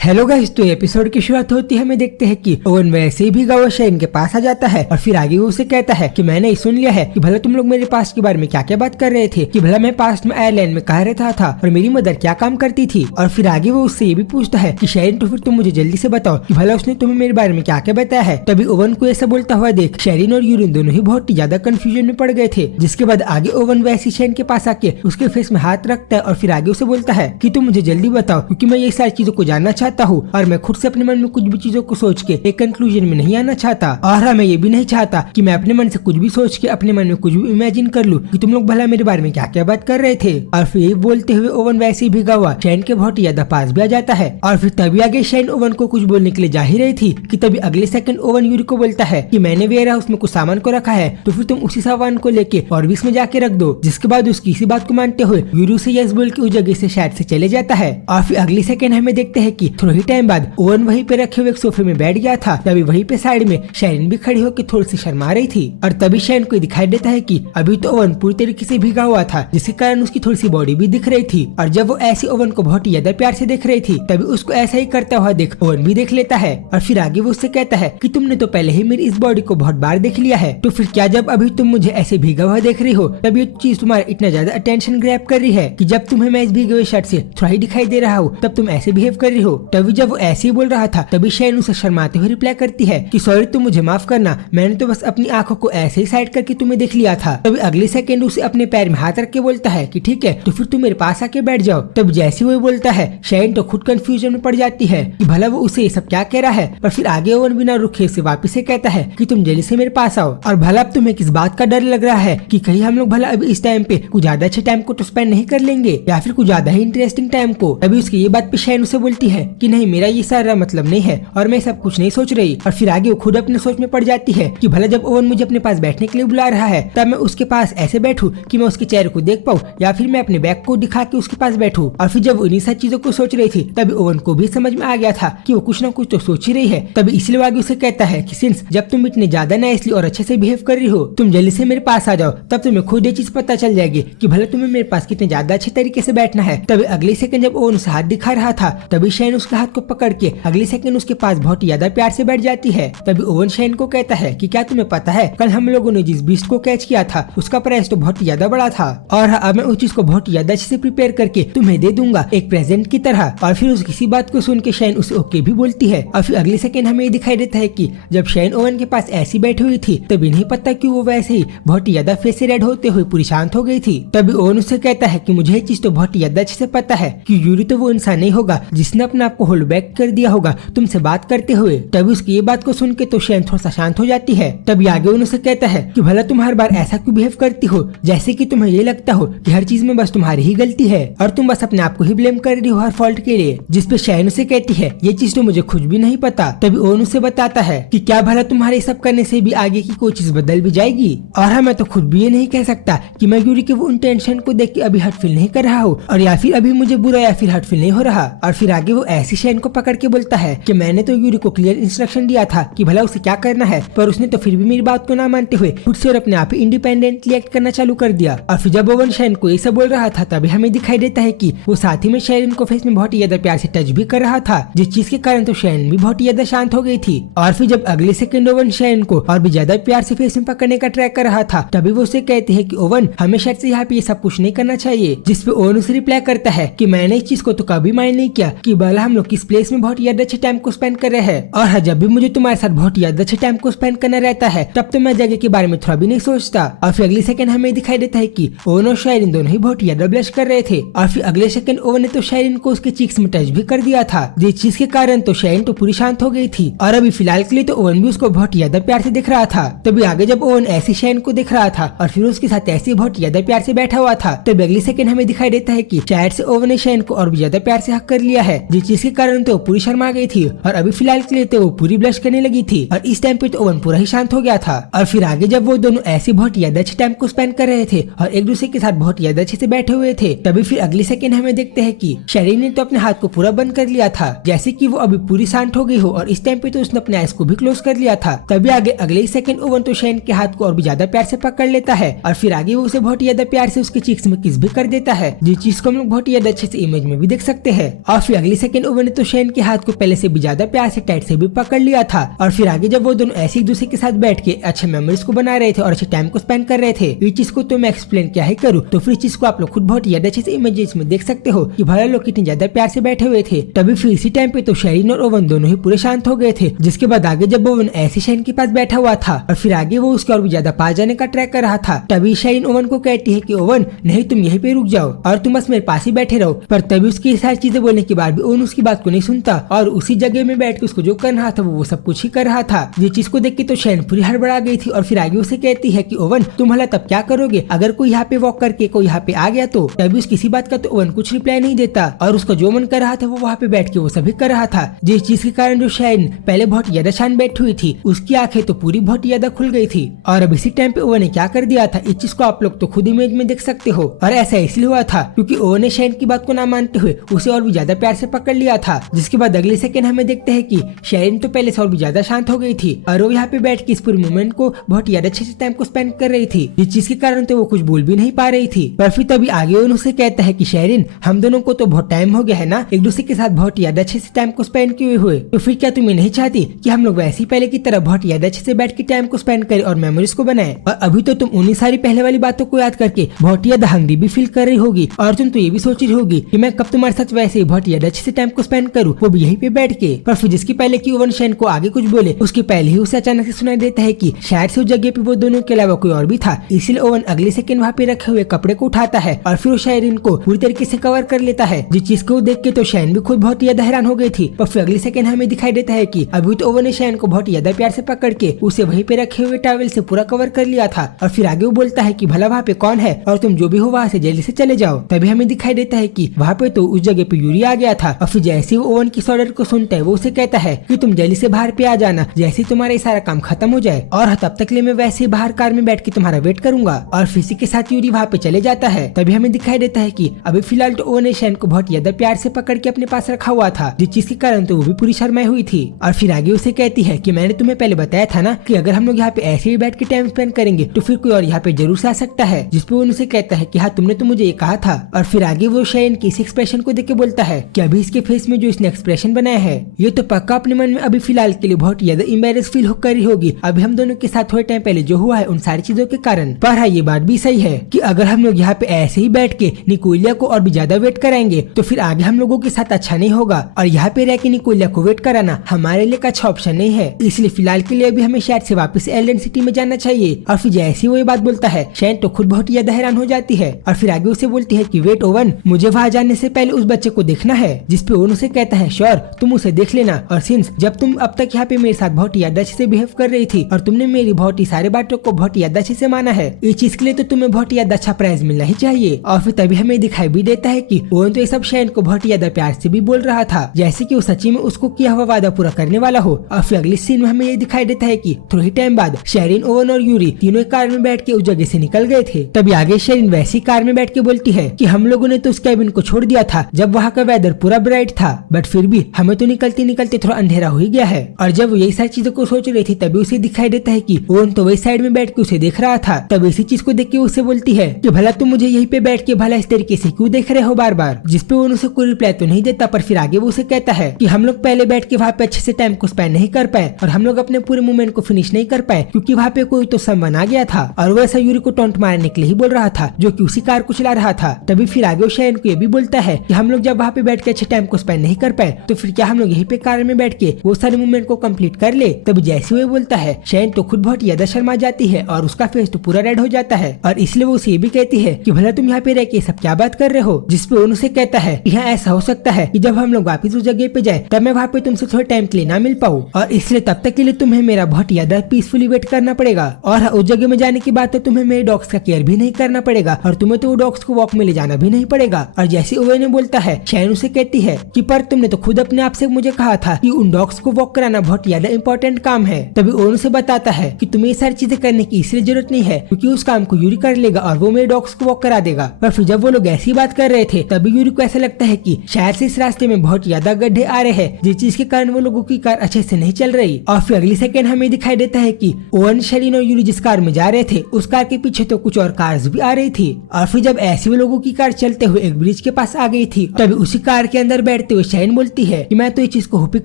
Hello guys, तो episode की शुरुआत होती है, हमें देखते हैं कि ओवन वैसे ही भीगा हुआ शेन के पास आ जाता है और फिर आगे वो उसे कहता है कि मैंने सुन लिया है कि भला तुम लोग मेरे पास्ट के बारे में क्या क्या बात कर रहे थे, कि भला मैं पास्ट में आयरलैंड में कहाँ रहता था और मेरी मदर क्या काम करती थी। और फिर आगे वो उससे ये भी पूछता है कि शेरिन, तो फिर तुम मुझे जल्दी से बताओ कि भला उसने तुम्हें मेरे बारे में क्या क्या बताया है। तभी ओवन को ऐसा बोलता हुआ देख शेरिन और यूरिन दोनों ही बहुत ही ज्यादा कंफ्यूजन में पड़ गए थे। जिसके बाद आगे ओवन वैसी शेन के पास आके उसके फेस में हाथ रखता है और फिर आगे उसे बोलता है कि तुम मुझे जल्दी बताओ, क्योंकि मैं ये सारी चीजों को जानना चाहता हूँ और मैं खुद से अपने मन में कुछ भी चीजों को सोच के एक कंक्लूजन में नहीं आना चाहता। और हाँ, मैं ये भी नहीं चाहता कि मैं अपने मन से कुछ भी सोच के अपने मन में कुछ भी इमेजिन कर लूं कि तुम लोग भला मेरे बारे में क्या क्या बात कर रहे थे। और फिर बोलते हुए ओवन वैसे ही भीगा हुआ शेन के बहुत ही ज्यादा पास भी आ जाता है। और फिर तभी आगे शेन ओवन को कुछ बोलने के लिए जा ही रही थी कि तभी अगले सेकंड ओवन यूरी को बोलता है कि मैंने वेयर हाउस में कुछ सामान को रखा है, तो फिर तुम उसी सामान को लेके ऑर्बिस में जाके रख दो। जिसके बाद उसकी इसी बात को मानते हुए यूरी से यस बोल के उस जगह से शायद से चले जाता है। और फिर अगली सेकंड हमें देखते हैं कि थोड़ा ही टाइम बाद ओवन वहीं पे रखे हुए एक सोफे में बैठ गया था। तभी वहीं पे साइड में शेरिन भी खड़ी होकर थोड़ी सी शर्मा रही थी। और तभी शेरिन को दिखाई देता है कि अभी तो ओवन पूरी तरीके से भीगा हुआ था, जिसके कारण उसकी थोड़ी सी बॉडी भी दिख रही थी। और जब वो ऐसे ओवन को बहुत ही ज्यादा प्यार से देख रही थी, तभी उसको ऐसा ही करता हुआ देख ओवन भी देख लेता है। और फिर आगे वो उससे कहता है कि तुमने तो पहले ही मेरी इस बॉडी को बहुत बार देख लिया है, तो फिर क्या जब अभी तुम मुझे ऐसे भीगा हुआ देख रही हो तब ये चीज तुम्हारा इतना ज्यादा अटेंशन ग्रैब कर रही है कि जब तुम्हें मैं इस भीगे हुए शर्ट से थोड़ा ही दिखाई दे रहा हूँ तब तुम ऐसे बिहेव कर रही हो। तभी जब वो ऐसे ही बोल रहा था, तभी शेरिन उसे शर्माते हुए रिप्लाई करती है कि सॉरी, तुम मुझे माफ करना, मैंने तो बस अपनी आंखों को ऐसे ही साइड करके तुम्हें देख लिया था। तभी अगले सेकंड उसे अपने पैर में हाथ रख के बोलता है कि ठीक है, तो फिर तुम मेरे पास आके बैठ जाओ। तब जैसे वो बोलता है, शेरिन तो खुद कंफ्यूजन में पड़ जाती है कि भला वो उसे ये सब क्या कह रहा है। पर फिर आगे ओवन बिना रुके से वापस से कहता है कि तुम जल्दी से मेरे पास आओ। और भला अब तुम्हें किस बात का डर लग रहा है कि कहीं हम लोग भला अभी इस टाइम पे कुछ ज्यादा अच्छे टाइम को तो स्पेंड नहीं कर लेंगे या फिर कुछ ज्यादा ही इंटरेस्टिंग टाइम को। तभी उसकी ये बात पे शेरिन उसे बोलती है कि नहीं, मेरा ये सारा मतलब नहीं है और मैं सब कुछ नहीं सोच रही। और फिर आगे वो खुद अपने सोच में पड़ जाती है कि भला जब ओवन मुझे अपने पास बैठने के लिए बुला रहा है तब मैं उसके पास ऐसे बैठूं कि मैं उसके चेहरे को देख पाऊं, या फिर मैं अपने बैग को दिखा के उसके पास बैठूं। और फिर जब उन्हीं सब चीजों को सोच रही थी तभी ओवन को भी समझ में आ गया था कि वो कुछ ना कुछ तो सोच ही रही है। तभी इसलिए आगे उसे कहता है कि सिंस जब तुम इतने ज्यादा नाइसली और अच्छे से बिहेव कर रही हो, तुम जल्दी से मेरे पास आ जाओ, तब तुम्हें खुद ये चीज पता चल जाएगी कि भला तुम्हें मेरे पास कितने ज्यादा अच्छे तरीके से बैठना है। तभी अगले सेकंड जब ओवन उसे हाथ दिखा रहा था, तभी शेरिन उसके हाथ को पकड़ के अगले सेकंड उसके पास बहुत ज्यादा प्यार से बैठ जाती है। तभी ओवन शेरिन को कहता है कि क्या तुम्हें पता है, कल हम लोगों ने जिस बीस्ट को कैच किया था उसका प्राइस तो बहुत ज्यादा बड़ा था, और अब मैं उस चीज को बहुत ज्यादा अच्छे से प्रिपेयर करके तुम्हें दे दूंगा एक प्रेजेंट की तरह। और फिर उसकी किसी बात को सुन के शेरिन उसे ओके भी बोलती है। और फिर अगले सेकंड हमें ये दिखाई देता है कि जब शेरिन ओवन के पास ऐसी बैठी हुई थी तभी नहीं पता कि वो वैसे ही बहुत ज्यादा फेस से रेड होते हुए पूरी शांत हो गई थी। तभी ओवन उसे कहता है कि मुझे ये चीज तो बहुत ज्यादा अच्छे से पता है कि यूरी तो वो इंसान नहीं होगा जिसने अपने आप को होल्ड बैक कर दिया होगा तुमसे बात करते हुए। तभी उसकी ये बात को सुन के तो शेरिन थोड़ा सा शांत हो जाती है। तभी आगे उनसे कहता है कि भला तुम हर बार ऐसा क्यों बिहेव करती हो जैसे कि तुम्हें ये लगता हो कि हर चीज में बस तुम्हारी ही गलती है और तुम बस अपने आप को ही ब्लेम कर रही हो हर फॉल्ट के लिए। जिस पे शेरिन उसे कहती है ये चीज तो मुझे खुद भी नहीं पता। तभी ओवन उसे बताता है कि क्या भला तुम्हारे सब करने से भी आगे की कोई चीज बदल भी जाएगी। और हाँ, मैं तो खुद भी ये नहीं कह सकता कि मैं यूरी के वो इंटेंशन को देख के अभी हर्ट फील नहीं कर रहा हूँ और या फिर अभी मुझे बुरा या फिर हर्ट फील नहीं हो रहा। और फिर आगे वो ऐसी शेरिन को पकड़ के बोलता है कि मैंने तो यूरी को क्लियर इंस्ट्रक्शन दिया था कि भला उसे क्या करना है, पर उसने तो फिर भी मेरी बात को ना मानते हुए खुद से और अपने आप ही इंडिपेंडेंटली एक्ट करना चालू कर दिया। और फिर जब ओवन शेरिन को ये सब बोल रहा था तभी हमें दिखाई देता है कि वो साथ ही में शेरिन को फेस में बहुत ज्यादा प्यार से टच भी कर रहा था, जिस चीज के कारण तो शेरिन भी बहुत ज्यादा शांत हो गई थी। और फिर जब अगले सेकंड ओवन शेरिन को और भी ज्यादा प्यार से फेस में पकड़ने का ट्राई कर रहा था तभी वो उसे कहते हैं कि ओवन, हमें शायद से यहाँ पे ये सब कुछ नहीं करना चाहिए। जिस पे ओवन उसे रिप्लाई करता है कि मैंने इस चीज को तो कभी माइंड नहीं किया कि भला हम लोग किस प्लेस में बहुत ज्यादा अच्छे टाइम को स्पेंड कर रहे हैं, और हाँ, जब भी मुझे तुम्हारे साथ बहुत ज्यादा अच्छे टाइम को स्पेंड करना रहता है तब तो मैं जगह के बारे में थोड़ा भी नहीं सोचता। और फिर अगले सेकंड हमें दिखाई देता है कि ओवन और शेरिन दोनों ही बहुत ज्यादा ब्लश कर रहे थे। और फिर अगले सेकंड ओवन ने तो शेरिन को उसके चीक्स में टच भी कर दिया था, जिस चीज के कारण तो शेरिन तो पूरी शांत हो गई थी। और अभी फिलहाल के लिए तो ओवन भी उसको बहुत ज्यादा प्यार से दिख रहा था। तभी आगे जब ओवन ऐसी शेरिन को दिख रहा था और फिर उसके साथ ऐसे बहुत ज्यादा प्यार से बैठा हुआ था, तब अगले सेकंड हमें दिखाई देता है कि शायद से ओवन ने शेरिन को और भी ज्यादा प्यार से हक कर लिया है, जिस चीज के कारण तो पूरी शर्मा गई थी और अभी फिलहाल के लिए तो वो पूरी ब्लश करने लगी थी। और इस टाइम पे तो ओवन पूरा ही शांत हो गया था। और फिर आगे जब वो दोनों ऐसे बहुत ज्यादा अच्छे टाइम को स्पेंड कर रहे थे और एक दूसरे के साथ बहुत ज्यादा अच्छे से बैठे हुए थे, तभी फिर अगले सेकंड हमें देखते हैं कि शेरिन ने तो अपने हाथ को पूरा बंद कर लिया था जैसे कि वो अभी पूरी शांत हो गई हो, और इस टाइम पे तो उसने अपने आईज को भी क्लोज कर लिया था। तभी आगे अगले सेकंड ओवन तो शेरिन के हाथ को और भी ज्यादा प्यार से पकड़ लेता है और फिर आगे वो उसे बहुत ज्यादा प्यार से उसके चीक्स में किस भी कर देता है, जिस चीज को हम लोग बहुत ज्यादा अच्छे से इमेज में भी देख सकते हैं। और फिर अगले सेकंड ओवन ने तो शेन के हाथ को पहले से भी ज्यादा प्यार से टाइट से भी पकड़ लिया था। और फिर आगे जब वो दोनों ऐसे एक दूसरे के साथ बैठ के अच्छे मेमोरीज को बना रहे थे और अच्छे टाइम को स्पेंड कर रहे थे, इस चीज को तो मैं एक्सप्लेन क्या ही करूँ। तो फिर इस चीज को आप लोग खुद बहुत ज्यादा अच्छे से इमेजेस में देख सकते हो कि भाई लोग कितने ज्यादा प्यार से बैठे हुए थे। तभी फिर इसी टाइम पे तो शेरिन और ओवन दोनों ही पूरे शांत हो गए थे। जिसके बाद आगे जब ओवन ऐसे शेरिन के पास बैठा हुआ था और फिर आगे वो उसके और भी ज्यादा पास जाने का ट्राई कर रहा था, तभी शेरिन ओवन को कहती है कि ओवन नहीं, तुम यहीं पे रुक जाओ और तुम बस मेरे पास ही बैठे रहो। पर तभी उसकी सारी चीजें बोलने के बाद भी ओवन उसकी बात को नहीं सुनता और उसी जगह में बैठ के उसको जो कर रहा था वो सब कुछ ही कर रहा था। ये चीज को देख के तो शेरिन पूरी हड़बड़ा गई थी और फिर आगे उसे कहती है कि ओवन तुम भला तब क्या करोगे अगर कोई यहाँ पे वॉक करके कोई यहाँ पे आ गया तो। तभी उसकी किसी बात का तो ओवन कुछ रिप्लाई नहीं देता और उसका जो मन कर रहा था वो वहाँ पे बैठ के वो सभी कर रहा था। जिस चीज के कारण जो शेरिन पहले बहुत ज्यादा शांत बैठी हुई थी उसकी आंखें तो पूरी बहुत ज्यादा खुल गई थी। और अब इसी टाइम पे ओवन ने क्या कर दिया था इस चीज को आप लोग तो खुद इमेज में देख सकते हो। और ऐसा इसलिए हुआ था क्योंकि ओवन ने शेरिन की बात को ना मानते हुए उसे और भी ज्यादा प्यार से पकड़ लिया था। जिसके बाद अगले सेकंड हमें देखते हैं कि शेरिन तो पहले से और भी ज्यादा शांत हो गई थी और वो यहाँ पे बैठ के इस पूरी मोमेंट को बहुत ज्यादा अच्छे से टाइम को स्पेंड कर रही थी। इस चीज के कारण तो वो कुछ बोल भी नहीं पा रही थी। पर फिर तभी आगे उनसे कहता है कि शेरिन हम दोनों को तो बहुत टाइम हो गया है ना एक दूसरे के साथ बहुत ज्यादा अच्छे से टाइम को स्पेंड किए हुए, तो फिर क्या तुम्हें नहीं चाहती कि हम लोग वैसे ही पहले की तरह बहुत ज्यादा अच्छे से बैठ के टाइम को स्पेंड करें और मेमोरीज को बनाए। और अभी तो तुम उन्हीं सारी पहले वाली बातों को याद करके बहुत ज्यादा हंग्री भी फील कर रही होगी और तुम तो ये भी सोच रही होगी कि मैं कब तुम्हारे साथ वैसे ही बहुत ज्यादा अच्छे से टाइम को स्पेंड करूँ, वो भी यहीं पे बैठ के। पर फिर जिसकी पहले की ओवन शेरिन को आगे कुछ बोले उसके पहले ही उसे अचानक से सुनाई देता है कि शायद से उस जगह पे वो दोनों के अलावा कोई और भी था। इसलिए ओवन अगले सेकंड वहाँ पे रखे हुए कपड़े को उठाता है और फिर वो शेरिन को पूरी तरीके से कवर कर लेता है। जिस चीज को देख के तो शेरिन भी खुद बहुत ज्यादा हैरान हो गई थी। पर फिर अगले सेकंड हमें दिखाई देता है कि अभी तो ओवन ने शेरिन को बहुत ज्यादा प्यार से पकड़ के उसे वहीं पे रखे हुए टॉवेल से पूरा कवर कर लिया था। और फिर आगे वो बोलता है कि भला वहाँ पे कौन है और तुम जो भी हो वहाँ से जल्दी से चले जाओ। तभी हमें दिखाई देता है कि वहाँ पे तो उस जगह पे यूरी आ गया था। और फिर जैसे वो ओवन की ऑर्डर को सुनता है वो उसे कहता है कि तुम जल्दी से बाहर पे आ जाना जैसे तुम्हारा सारा काम खत्म हो जाए और तब तक ले मैं वैसे ही बाहर कार में बैठ के तुम्हारा वेट करूंगा। और फिर के साथ यूरी वहाँ पे चले जाता है। तभी हमें दिखाई देता है कि अभी फिलहाल तो ओवन ने शेरिन को बहुत ज्यादा प्यार से पकड़ के अपने पास रखा हुआ था जिस चीज के कारण तो वो भी पूरी शर्माई हुई थी। और फिर आगे उसे कहती है कि मैंने तुम्हें पहले बताया था ना कि अगर हम लोग यहाँ पे ऐसे ही बैठ के टाइम स्पेंड करेंगे तो फिर कोई और यहाँ पे जरूर से आ सकता है। जिसपे वो उनसे कहता है कि हाँ तुमने तो मुझे ये कहा था। और फिर आगे वो शेरिन के इस एक्सप्रेशन को देख के बोलता है कि अभी इसके फेस में जो इसने एक्सप्रेशन बनाया है ये तो पक्का अपने मन में अभी फिलहाल के लिए बहुत ज्यादा एम्बैरेस फील कर रही होगी अभी हम दोनों के साथ थोड़े टाइम पहले जो हुआ है उन सारी चीजों के कारण। पर हाँ ये बात भी सही है कि अगर हम लोग यहाँ पे ऐसे ही बैठ के निकोलिया को और भी ज्यादा वेट कराएंगे तो फिर आगे हम लोगों के साथ अच्छा नहीं होगा और यहाँ पे रह के निकोलिया को वेट कराना हमारे लिए अच्छा ऑप्शन नहीं है। इसलिए फिलहाल के लिए अभी हमें शायद से वापस एल्डेन सिटी में जाना चाहिए। और फिर जैसे वो ये बात बोलता है शेरिन तो खुद बहुत ज्यादा हैरान हो जाती है और फिर आगे उसे बोलती है कि वेट ओवन मुझे वहाँ जाने से पहले उस बच्चे को देखना है। जिसपे ओवन उसे कहता है श्योर तुम उसे देख लेना और सिंस जब तुम अब तक यहाँ पे मेरे साथ बहुत ज्यादा अच्छे से बिहेव कर रही थी और तुमने मेरी बहुत ही सारे बातों को बहुत ज्यादा अच्छे से माना है इस चीज के लिए तो तुम्हें बहुत ज्यादा अच्छा प्राइज मिलना ही चाहिए। और फिर तभी हमें दिखाई भी देता है कि ओवन तो ये सब शेरिन को बहुत ज्यादा प्यार से भी बोल रहा था जैसे कि वो सच्ची में उसको किया हुआ वादा पूरा करने वाला हो। और फिर अगली सीन में हमें ये दिखाई देता है कि थोड़ी टाइम बाद शेरिन ओवन और यूरी तीनों कार में बैठ के उस जगह से निकल गए थे। तभी आगे शेरिन वैसी कार में बैठ के बोलती है कि हम लोगों ने तो उस कैबिन को छोड़ दिया था जब वहाँ का वेदर पूरा ब्राइट था बट फिर भी हमें तो निकलते निकलते थोड़ा अंधेरा हो ही गया है। और जब वो यही सारी चीजों को सोच रही थी तभी उसे दिखाई देता है कि ओवन तो वही साइड में बैठ के उसे देख रहा था। तब इसी चीज को देख के उससे बोलती है कि भला तुम मुझे यहीं पे बैठ के भला इस तरीके से क्यों देख रहे हो बार बार। जिसपे ओवन उसे कोई रिप्लाई तो नहीं देता पर फिर आगे वो उसे कहता है कि हम लोग पहले बैठ के वहाँ पे अच्छे से टाइम को स्पेंड नहीं कर पाए और हम लोग अपने पूरे मूवमेंट को फिनिश नहीं कर पाए क्योंकि वहाँ पे कोई तो समवन आ गया था और वो ऐसा यूरी को टॉन्ट मारने के लिए ही बोल रहा था जो कि उसी कार को चला रहा था। तभी फिर आगे वो शेरिन को ये भी बोलता है कि हम लोग जब वहाँ पे बैठ के अच्छे टाइम को स्पेंड नहीं कर पाए तो फिर क्या हम लोग यहीं पे कार में बैठ के वो सारे मूवमेंट को कंप्लीट कर ले। तभी जैसे वो बोलता है शेरिन तो खुद बहुत ज्यादा शर्मा जाती है और उसका फेस तो पूरा रेड हो जाता है और इसलिए वो उसे भी कहती है कि भला तुम यहाँ पे रह के सब क्या बात कर रहे हो। जिसपे उनसे कहता है कि हाँ ऐसा हो सकता है कि जब हम लोग वापिस उस जगह पे जाए तब मैं वहाँ पे तुमसे थोड़े टाइम के लिए ना मिल पाऊँ और इसलिए तब तक के लिए तुम्हें मेरा बहुत ज्यादा पीसफुली वेट करना पड़ेगा और उस जगह में जाने के बाद तो तुम्हें मेरे डॉग्स का केयर भी नहीं करना पड़ेगा और तुम्हें तो डॉग्स को वॉक में ले जाना भी नहीं पड़ेगा। और जैसे ओवन ने बोलता है शेरिन उसे कहती है कि पर तुमने तो खुद अपने आप से मुझे कहा था कि उन डॉग्स को वॉक कराना बहुत ज्यादा इंपॉर्टेंट काम है। तभी ओवन उसे बताता है कि तुम्हें ये सारी चीजें करने की इसलिए जरूरत नहीं है क्योंकि उस काम को यूरी कर लेगा और वो मेरे डॉग्स को वॉक करा देगा। पर फिर जब वो लोग ऐसी बात कर रहे थे तभी यूरी को ऐसा लगता है कि शायद से इस रास्ते में बहुत ज्यादा गड्ढे आ रहे हैं जिस चीज के कारण वो लोगों की कार अच्छे से नहीं चल रही। और फिर अगली सेकंड हमें दिखाई देता है कि ओवन शेरिन और यूरी जिस कार में जा रहे थे उस कार के पीछे तो कुछ और कार्स भी आ रही थी। और फिर जब ऐसे वो लोगों की कार चलते हुए एक ब्रिज के पास आ गई थी तभी उसी कार के अंदर बैठ करते हुए शाइन बोलती है कि मैं तो ये चीज को होप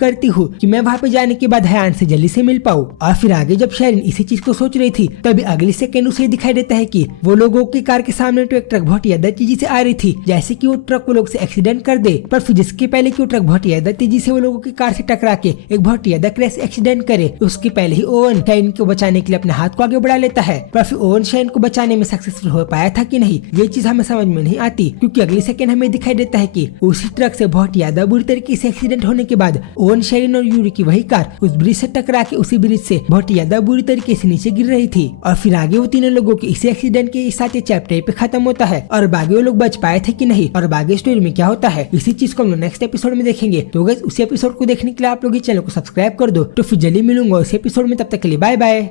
करती हूँ कि मैं वहाँ पे जाने के बाद हयान से जल्दी से मिल पाऊँ। और फिर आगे जब शाइन इसी चीज को सोच रही थी तभी अगली सेकंड उसे दिखाई देता है कि वो लोगों की कार के सामने तो एक ट्रक बहुत ज्यादा तेजी से आ रही थी, जैसे कि वो ट्रक वो लोग से एक्सीडेंट कर दे। पर फिर जिसके पहले कि वो ट्रक बहुत ज्यादा तेजी से वो लोगों की कार से टकरा के एक बहुत ज्यादा क्रैश एक्सीडेंट करे, उसके पहले ही ओवन शाइन को बचाने के लिए अपने हाथ को आगे बढ़ा लेता है। पर फिर ओवन शाइन को बचाने में सक्सेसफुल हो पाया था कि नहीं ये चीज हमें समझ में नहीं आती, क्योंकि अगली सेकंड हमें दिखाई देता है कि उसी ट्रक से बहुत ज्यादा बुरी तरीके से एक्सीडेंट होने के बाद ओवन शाइन और यूरी की वही कार उस ब्रिज से टकरा के उसी ब्रिज से बहुत ज्यादा बुरी तरीके से नीचे गिर रही थी। और फिर आगे वो तीनों लोगों के इसी एक्सीडेंट के साथ ये चैप्टर पे खत्म होता है। और बाकी वो लोग बच पाए थे कि नहीं और बाकी स्टोरी में क्या होता है इसी चीज को हम लोग नेक्स्ट एपिसोड में देखेंगे। तो गाइस उसी एपिसोड को देखने के लिए आप लोग इस चैनल को सब्सक्राइब कर दो। तो फिर जल्दी मिलूंगा उस एपिसोड में, तब तक के लिए बाय बाय।